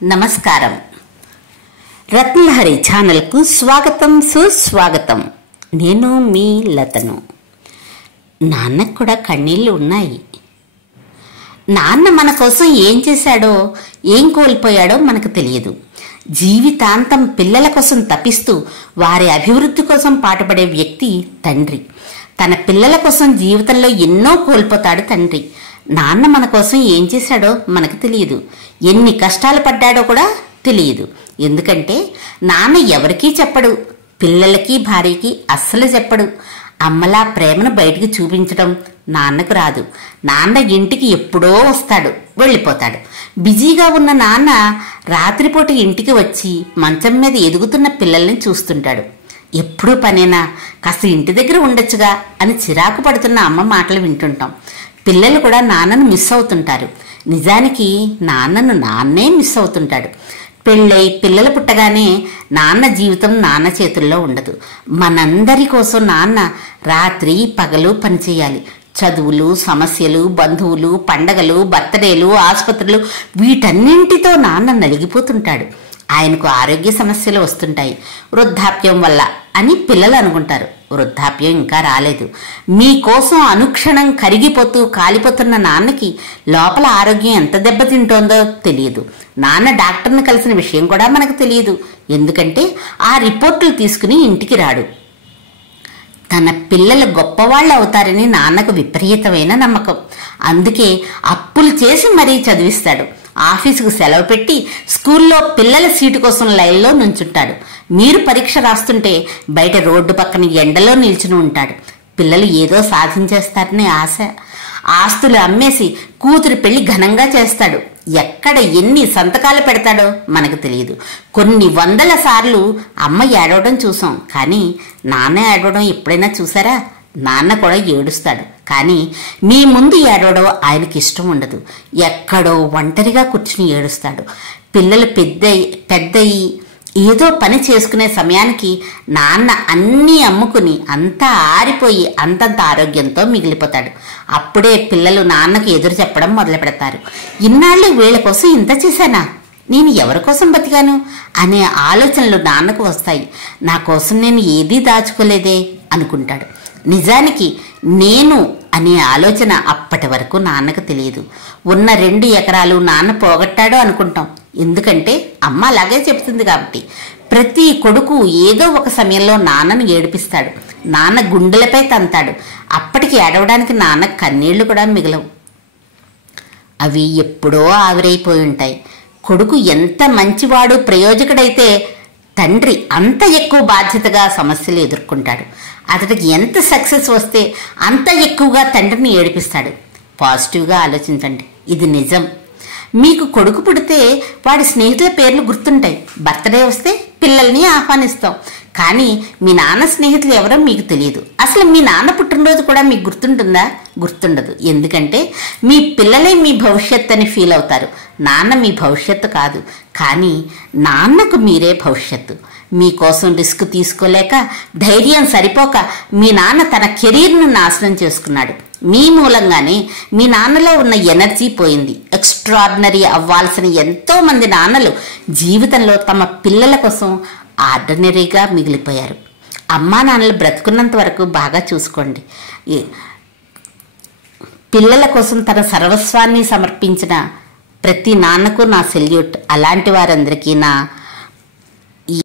నమస్కారం. రత్నలహరి ఛానల్కు స్వాగతం, సుస్వాగతం. నేను మీ లతను. నాన్నకు కూడా కన్నీళ్ళు ఉన్నాయి. నాన్న మన కోసం ఏం చేశాడో, ఏం కోల్పోయాడో మనకు తెలియదు. జీవితాంతం పిల్లల కోసం తపిస్తూ వారి అభివృద్ధి కోసం పాటుపడే వ్యక్తి తండ్రి. తన పిల్లల కోసం జీవితంలో ఎన్నో కోల్పోతాడు తండ్రి. నాన్న మన కోసం ఏం చేశాడో మనకు తెలియదు. ఎన్ని కష్టాలు పడ్డాడో కూడా తెలియదు. ఎందుకంటే నాన్న ఎవరికీ చెప్పడు, పిల్లలకి భార్యకి అస్సలు చెప్పడు. అమ్మలా ప్రేమను బయటికి చూపించడం నాన్నకు రాదు. నాన్న ఇంటికి ఎప్పుడో వస్తాడు, వెళ్ళిపోతాడు. బిజీగా ఉన్న నాన్న రాత్రిపూట ఇంటికి వచ్చి మంచం మీద ఎదుగుతున్న పిల్లల్ని చూస్తుంటాడు. ఎప్పుడూ పనేనా, కాస్త ఇంటి దగ్గర ఉండొచ్చుగా అని చిరాకు పడుతున్న అమ్మ మాటలు వింటుంటాం. పిల్లలు కూడా నాన్నను మిస్ అవుతుంటారు. నిజానికి నాన్నను నాన్నే మిస్ అవుతుంటాడు. పెళ్ళై పిల్లలు పుట్టగానే నాన్న జీవితం నాన్న చేతుల్లో ఉండదు. మనందరి కోసం నాన్న రాత్రి పగలు పనిచేయాలి. చదువులు, సమస్యలు, బంధువులు, పండగలు, బర్త్డేలు, ఆసుపత్రులు వీటన్నింటితో నాన్న నలిగిపోతుంటాడు. ఆయనకు ఆరోగ్య సమస్యలు వస్తుంటాయి వృద్ధాప్యం వల్ల అని పిల్లలు అనుకుంటారు. వృద్ధాప్యం ఇంకా రాలేదు. మీకోసం అనుక్షణం కరిగిపోతూ కాలిపోతున్న నాన్నకి లోపల ఆరోగ్యం ఎంత దెబ్బతింటోందో తెలియదు. నాన్న డాక్టర్ని కలిసిన విషయం కూడా మనకు తెలియదు. ఎందుకంటే ఆ రిపోర్టులు తీసుకుని ఇంటికి రాడు. తన పిల్లలు గొప్పవాళ్ళు అవుతారని నాన్నకు విపరీతమైన నమ్మకం. అందుకే అప్పులు చేసి మరీ చదివిస్తాడు. ఆఫీసుకు సెలవు పెట్టి స్కూల్లో పిల్లల సీటు కోసం లైన్లో నుంచుంటాడు. మీరు పరీక్ష రాస్తుంటే బయట రోడ్డు పక్కన ఎండలో నిల్చుని ఉంటాడు. పిల్లలు ఏదో సాధించేస్తారని ఆశ. ఆస్తులు అమ్మేసి కూతురు పెళ్లి ఘనంగా చేస్తాడు. ఎక్కడ ఎన్ని సంతకాలు పెడతాడో మనకు తెలియదు. కొన్ని వందల సార్లు అమ్మ ఏడవడం చూసాం, కానీ నాన్న ఏడవడం ఎప్పుడైనా చూసారా? నాన్న కూడా ఏడుస్తాడు, కానీ మీ ముందు ఏడవడం ఆయనకి ఇష్టం ఉండదు. ఎక్కడో ఒంటరిగా కూర్చుని ఏడుస్తాడు. పిల్లలు పెద్దయి ఏదో పని చేసుకునే సమయానికి నాన్న అన్నీ అమ్ముకుని అంతా ఆరిపోయి అంతంత ఆరోగ్యంతో మిగిలిపోతాడు. అప్పుడే పిల్లలు నాన్నకు ఎదురు చెప్పడం మొదలు పెడతారు. ఇన్నాళ్ళు వీళ్ళ కోసం ఇంత చేశానా, నేను ఎవరి కోసం బతికాను అనే ఆలోచనలు నాన్నకు వస్తాయి. నా కోసం నేను ఏదీ దాచుకోలేదే అనుకుంటాడు. నిజానికి నేను అనే ఆలోచన అప్పటి వరకు నాన్నకు తెలియదు. ఉన్న 2 ఎకరాలు నాన్న పోగొట్టాడో అనుకుంటాం. ఎందుకంటే అమ్మ అలాగే చెప్తుంది కాబట్టి. ప్రతి కొడుకు ఏదో ఒక సమయంలో నాన్నను ఏడిపిస్తాడు. నాన్న గుండెలపై తంతాడు. అప్పటికి ఏడవడానికి నాన్న కన్నీళ్లు కూడా మిగలవు. అవి ఎప్పుడో ఆవిరైపోయి ఉంటాయి. కొడుకు ఎంత మంచివాడు, ప్రయోజకుడైతే తండ్రి అంత ఎక్కువ బాధ్యతగా సమస్యలు ఎదుర్కొంటాడు. అతడికి ఎంత సక్సెస్ వస్తే అంత ఎక్కువగా తండ్రిని ఏడిపిస్తాడు. పాజిటివ్గా ఆలోచించండి, ఇది నిజం. మీకు కొడుకు పుడితే వాడి స్నేహితుల పేర్లు గుర్తుంటాయి. బర్త్డే వస్తే పిల్లల్ని ఆహ్వానిస్తాం, కానీ మీ నాన్న స్నేహితులు ఎవరో మీకు తెలియదు. అసలు మీ నాన్న పుట్టినరోజు కూడా మీకు గుర్తుంటుందా? గుర్తుండదు. ఎందుకంటే మీ పిల్లలే మీ భవిష్యత్తు అని ఫీల్ అవుతారు. నాన్న మీ భవిష్యత్తు కాదు, కానీ నాన్నకు మీరే భవిష్యత్తు. మీకోసం రిస్క్ తీసుకోలేక, ధైర్యం సరిపోక మీ నాన్న తన కెరీర్ను నాశనం చేసుకున్నాడు. మీ మూలంగానే మీ నాన్నలో ఉన్న ఎనర్జీ పోయింది. ఎక్స్ట్రాడినరీ అవ్వాల్సిన ఎంతో మంది నాన్నలు జీవితంలో తమ పిల్లల కోసం ఆర్డినరీగా మిగిలిపోయారు. అమ్మా నాన్నలు బ్రతుకున్నంత వరకు బాగా చూసుకోండి. పిల్లల కోసం తన సర్వస్వాన్ని సమర్పించిన ప్రతి నాన్నకు నా సెల్యూట్. అలాంటి వారందరికీ నా